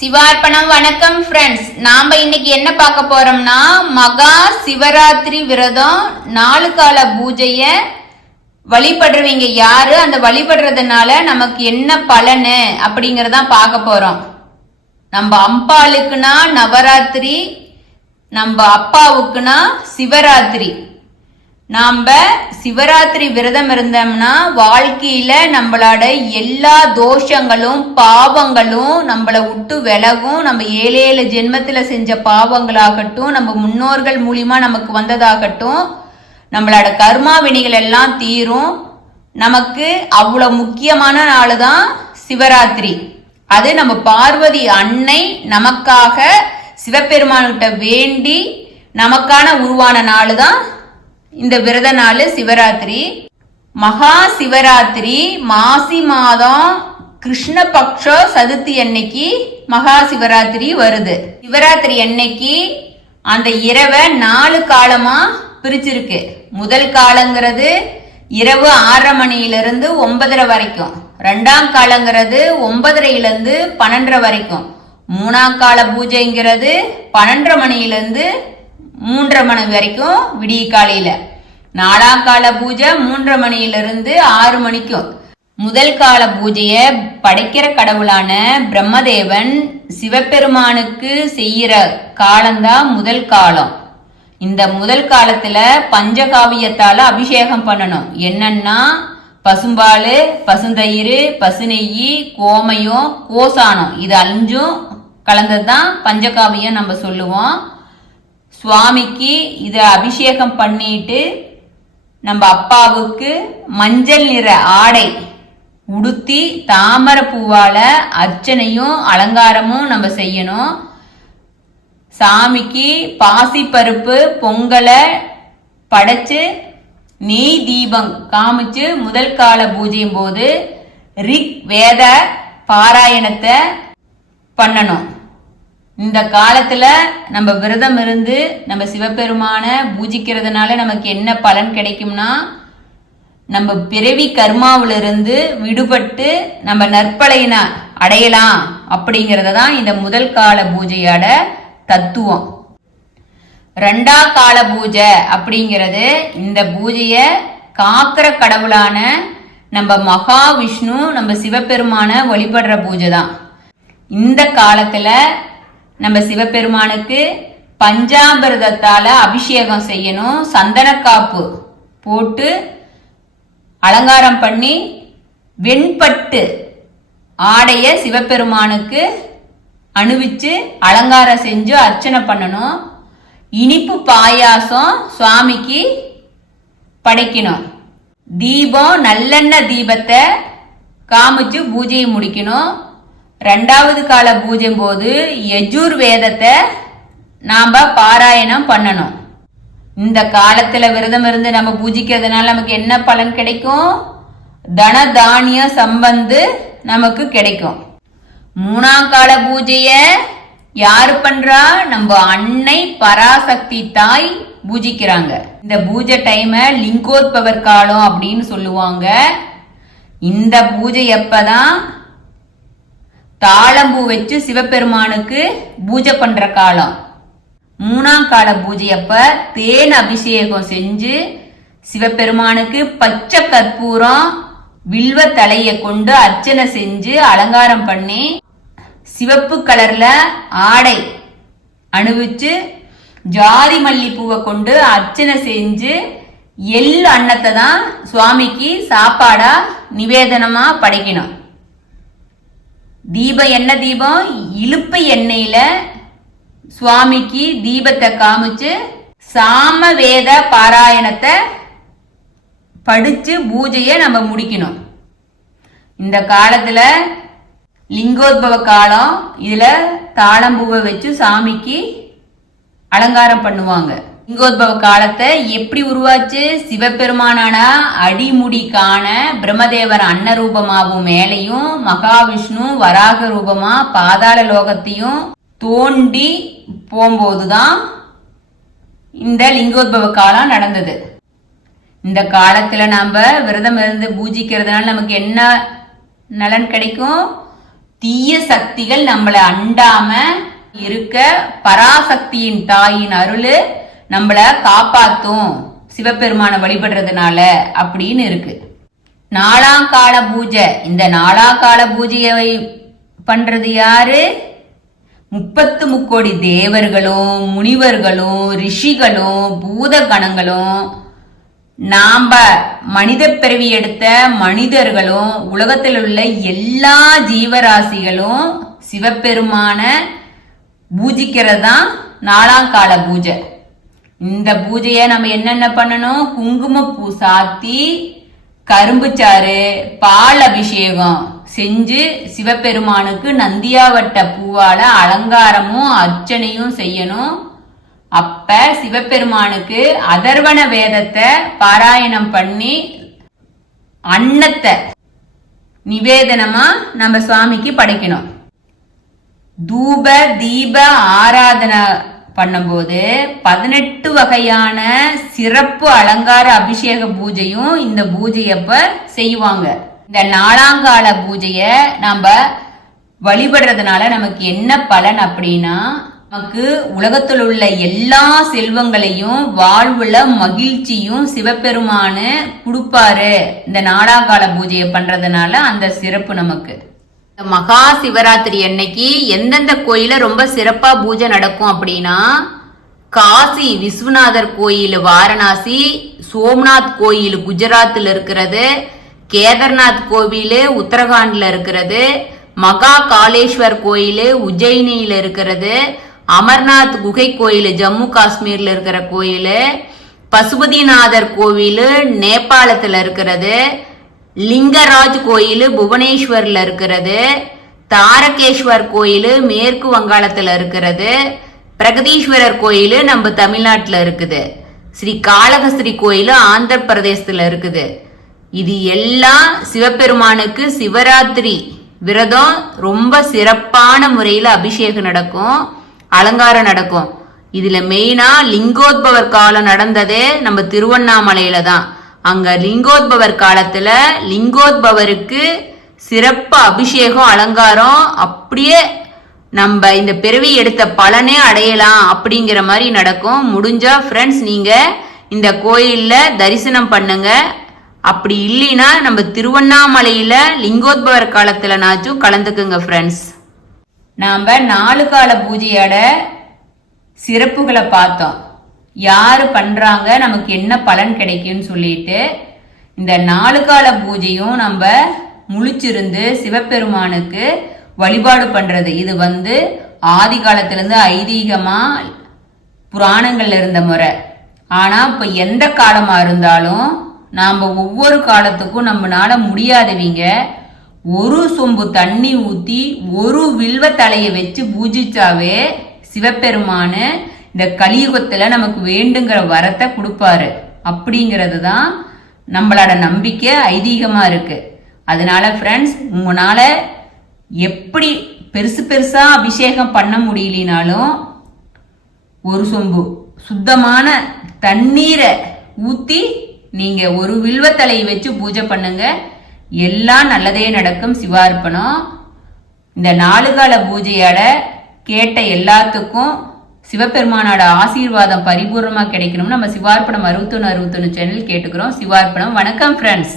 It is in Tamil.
சிவார்ப்பணம். வணக்கம் ஃப்ரெண்ட்ஸ் நாம இன்னைக்கு என்ன பார்க்க போறோம்னா மகா சிவராத்திரி விரதம். நாலு கால பூஜைய வழிபடுறவங்க யாரு? அந்த வழிபடுறதுனால நமக்கு என்ன பலனு அப்படிங்கறதான் பார்க்க போறோம். நம்ம அம்பாளுக்குனா நவராத்திரி நம்ம அப்பாவுக்குனா சிவராத்திரி. நாம் சிவராத்திரி விரதம் இருந்தோம்னா வாழ்க்கையில நம்மளோட எல்லா தோஷங்களும் பாவங்களும் நம்மளை விட்டு விலகும். நம்ம ஏழு ஏழு ஜென்மத்துல செஞ்ச பாவங்களாகட்டும் நம்ம முன்னோர்கள் மூலியமா நமக்கு வந்ததாகட்டும் நம்மளோட கர்மா வினைகள் எல்லாம் தீரும். நமக்கு அவ்வளோ முக்கியமான நாள் தான் சிவராத்திரி. அது நம்ம பார்வதி அன்னை நமக்காக சிவபெருமான்கிட்ட வேண்டி நமக்கான உருவான நாள் தான் இந்த விரத நாள் சிவராத்திரி. மகா சிவராத்திரி மாசி மாதம் கிருஷ்ணபக்ஷ சதுர்த்தி அன்னைக்கு மகா சிவராத்திரி வருது. சிவராத்திரி அன்னைக்கு அந்த இரவை நாலு காலமா பிரிச்சிருக்கு. முதல் காலங்கிறது இரவு ஆறரை மணியிலிருந்து ஒன்பதரை வரைக்கும். ரெண்டாம் காலங்கிறது ஒன்பதரையிலிருந்து பன்னெண்டரை வரைக்கும். மூணாம் கால பூஜைங்கிறது பன்னெண்டரை மணியிலிருந்து மூன்றரை மணி வரைக்கும் விடிய காலையில. நாலாம் கால பூஜை மூன்றரை மணியிலிருந்து ஆறு மணிக்கும். முதல் கால பூஜைய படைக்கிற கடவுளான பிரம்மதேவன் சிவபெருமானுக்கு செய்யற காலம்தான் முதல் காலம். இந்த முதல் காலத்துல பஞ்சகாவியத்தால அபிஷேகம் பண்ணணும். என்னன்னா பசும்பால் பசுந்தயிர் பசுநெய் கோமயம் கோசானம். இது அஞ்சும் கலந்ததுதான் பஞ்சகாவியம் நம்ம சொல்லுவோம். சுவாமிக்கு இதை அபிஷேகம் பண்ணிட்டு நம்ம அப்பாவுக்கு மஞ்சள் நிற ஆடை உடுத்தி தாமரை பூவால அர்ச்சனையும் அலங்காரமும் நம்ம செய்யணும். சாமிக்கு பாசி பருப்பு பொங்கலை படைச்சு நெய் தீபம் காமிச்சு முதல் கால பூஜையும் போது ரிக் வேத பாராயணத்தை பண்ணணும். இந்த காலத்துல நம்ம விரதம் இருந்து நம்ம சிவபெருமான பூஜிக்கிறதுனால நமக்கு என்ன பலன் கிடைக்கும்னா நம்ம பிறவி கர்மாவிலிருந்து விடுபட்டு நம்ம நற்பலையின அடையலாம் அப்படிங்கறத தான் இந்த முதல் கால பூஜையோட தத்துவம். ரெண்டா கால பூஜை அப்படிங்கிறது இந்த பூஜைய காக்கிற கடவுளான நம்ம மகாவிஷ்ணு நம்ம சிவபெருமான வழிபடுற பூஜை தான் இந்த காலத்துல நம்ம சிவபெருமானுக்கு பஞ்சாமிரதத்தால அபிஷேகம் செய்யணும் சந்தனக்காப்பு போட்டு அலங்காரம் பண்ணி வெண்பட்டு ஆடைய சிவபெருமானுக்கு அணுவிச்சு அலங்காரம் செஞ்சு அர்ச்சனை பண்ணணும். இனிப்பு பாயாசம் சுவாமிக்கு படைக்கணும். தீபம் நல்லெண்ணெய் தீபத்தை காமிச்சு பூஜையை முடிக்கணும். ரெண்டாவது கால பூஜை போது யஜூர் வேதத்தை நாம பாராயணம் பண்ணணும். இந்த காலத்துல விரதம் இருந்து நம்ம பூஜிக்கிறதுனால நமக்கு என்ன பலன் கிடைக்கும்? தன தானிய சம்பந்து நமக்கு கிடைக்கும். மூணாம் கால பூஜைய யாரு பண்றா? நம்ம அன்னை பராசக்தி தாய் பூஜிக்கிறாங்க. இந்த பூஜை டைம லிங்கோத்பவர் காலம் அப்படின்னு சொல்லுவாங்க. இந்த பூஜை எப்பதான்? தாளம்பூ வச்சு சிவபெருமானுக்கு பூஜை பண்ற காலம். மூணாம் கால பூஜை அப்ப தேன் அபிஷேகம் செஞ்சு சிவபெருமானுக்கு பச்சை கற்பூரம் வில்வ தலைய கொண்டு அர்ச்சனை செஞ்சு அலங்காரம் பண்ணி சிவப்பு கலர்ல ஆடை அணிவிச்சு ஜாதி மல்லிப்பூவை கொண்டு அர்ச்சனை செஞ்சு எள் அன்னத்தை தான் சுவாமிக்கு சாப்பாடா நிவேதனமா படைக்கணும். தீபம் என்ன தீபம்? இழுப்பு எண்ணெயில சுவாமிக்கு தீபத்தை காமிச்சு சாம வேத பாராயணத்தை படிச்சு பூஜையை நம்ம முடிக்கணும். இந்த காலத்துல லிங்கோத்பவ காலம் இதுல தாளம்பூவை வச்சு சாமிக்கு அலங்காரம் பண்ணுவாங்க. லிங்கோத்பவ காலத்தை எப்படி உருவாச்சு? சிவபெருமானான அடிமுடி காண பிரம்மதேவர் அன்ன ரூபமாவும் மேலையும் மகாவிஷ்ணு வராக ரூபமா பாதாள லோகத்தையும் தோண்டி போகும்போதுதான் இந்த லிங்கோத்பவ காலம் நடந்தது. இந்த காலத்துல நாம விரதம் இருந்து பூஜிக்கிறதுனால நமக்கு என்ன நலன் கிடைக்கும்? தீய சக்திகள் நம்மளை அண்டாம இருக்க பராசக்தியின் தாயின் அருள் நம்மள காப்பாத்தும். சிவபெருமான வழிபடுறதுனால அப்படின்னு இருக்கு. நாலாங்கால பூஜை. இந்த நாலாங்கால பூஜையை பண்றது யாரு? முப்பத்து முக்கோடி தேவர்களும் முனிவர்களும் ரிஷிகளும் பூத கணங்களும் நாம மனித பிறவி எடுத்த மனிதர்களும் உலகத்தில் உள்ள எல்லா ஜீவராசிகளும் சிவபெருமான பூஜிக்கிறது தான் நாலாங்கால பூஜை. இந்த பூஜையை நம்ம என்னென்ன பண்ணணும்? குங்குமப்பூ சாத்தி கரும்புச்சாறு பால் அபிஷேகம் செஞ்சு சிவபெருமானுக்கு நந்தியாவட்ட பூவால அலங்காரமும் அர்ச்சனையும் செய்யணும். அப்ப சிவபெருமானுக்கு அதர்வன வேதத்தை பாராயணம் பண்ணி அன்னத்தை நிவேதனமா நம்ம சுவாமிக்கு படைக்கணும். தூப தீப ஆராதனை பண்ணும்போது பதினெட்டு வகையான சிறப்பு அலங்கார அபிஷேக பூஜையும் இந்த பூஜையப்ப செய்வாங்க. இந்த நாளாங்கால பூஜைய நம்ம வழிபடுறதுனால நமக்கு என்ன பலன் அப்படின்னா நமக்கு உலகத்தில் உள்ள எல்லா செல்வங்களையும் வாழ்வுல மகிழ்ச்சியும் சிவபெருமானு கொடுப்பாரு. இந்த நாலாங்கால பூஜையை பண்றதுனால அந்த சிறப்பு நமக்கு. மகா சிவராத்திரி அன்னைக்கு எந்தெந்த கோயில ரொம்ப சிறப்பா பூஜை நடக்கும் அப்படின்னா காசி விஸ்வநாதர் கோயில் வாரணாசி சோம்நாத் கோயில் குஜராத்தில் இருக்கிறது கேதர்நாத் கோவில் உத்தரகாண்ட்ல இருக்கிறது மகா காளேஸ்வர் கோயில் உஜ்ஜயினியில இருக்கிறது அமர்நாத் குகை கோயில் ஜம்மு காஷ்மீர்ல இருக்கிற கோயில் பசுபதிநாதர் கோவில் நேபாளத்தில் இருக்கிறது லிங்கராஜ் கோயில் புவனேஸ்வர்ல இருக்கிறது. தாரகேஸ்வர் கோயில் மேற்கு வங்காளத்தில் இருக்கிறது. பிரகதீஸ்வரர் கோயில் நம்ம தமிழ்நாட்டில் இருக்குது. ஸ்ரீ காளகஸ்ரீ கோயில் ஆந்திர பிரதேசத்தில் இருக்குது. இது எல்லாம் சிவபெருமானுக்கு சிவராத்திரி விரதம் ரொம்ப சிறப்பான முறையில் அபிஷேகம் நடக்கும் அலங்காரம் நடக்கும். இதுல மெயினா லிங்கோத்பவர் காலம் நடந்ததே நம்ம திருவண்ணாமலையில தான். அங்க லிங்கோத்பவர் காலத்துல லிங்கோத்பவருக்கு சிறப்பு அபிஷேகம் அலங்காரம் அப்படியே நம்ம இந்த பிறவி எடுத்த பலனே அடையலாம் அப்படிங்கிற மாதிரி நடக்கும். முடிஞ்சா ஃப்ரெண்ட்ஸ் நீங்க இந்த கோயில்ல தரிசனம் பண்ணுங்க. அப்படி இல்லைன்னா நம்ம திருவண்ணாமலையில லிங்கோத்பவர் காலத்துலனாச்சும் கலந்துக்குங்க ஃப்ரெண்ட்ஸ் நாம நாலு கால பூஜையோட சிறப்புகளை பார்த்தோம். யாரு பண்றாங்க நமக்கு என்ன பலன் கிடைக்கும்னு சொல்லிட்டு இந்த நாலு கால பூஜையும் நம்ம முழிச்சிருந்து சிவபெருமானுக்கு வழிபாடு பண்றது. இது வந்து ஆதி காலத்திலிருந்து ஐதீகமா புராணங்கள்ல இருந்த முறை. ஆனா இப்ப எந்த காலமா இருந்தாலும் நாம ஒவ்வொரு காலத்துக்கும் நம்மளால முடியாதவங்க. ஒரு சொம்பு தண்ணி ஊத்தி ஒரு வில்வ தலையை வச்சு பூஜிச்சாவே சிவபெருமானு இந்த கலியுகத்துல நமக்கு வேண்டுங்கிற வரத்தை கொடுப்பாரு. அப்படிங்கிறது தான் நம்மளோட நம்பிக்கை ஐதீகமா இருக்கு. அதனால ஃப்ரெண்ட்ஸ் உங்களால எப்படி பெருசு பெருசா அபிஷேகம் பண்ண முடியலனாலும் ஒரு சொம்பு சுத்தமான தண்ணீரை ஊத்தி நீங்க ஒரு வில்வத்தலையை வச்சு பூஜை பண்ணுங்க. எல்லாம் நல்லதே நடக்கும் சிவார்ப்பணம். இந்த நாலு கால பூஜையால கேட்ட எல்லாத்துக்கும் சிவபெருமானோட ஆசீர்வாதம் பரிபூர்ணமாக கிடைக்கணும்னு நம்ம சிவார்ப்பணம் அறுபத்தொன்னு அறுபத்தொன்னு சேனல் கேட்டுக்கிறோம். சிவார்ப்பணம். வணக்கம் ஃப்ரெண்ட்ஸ்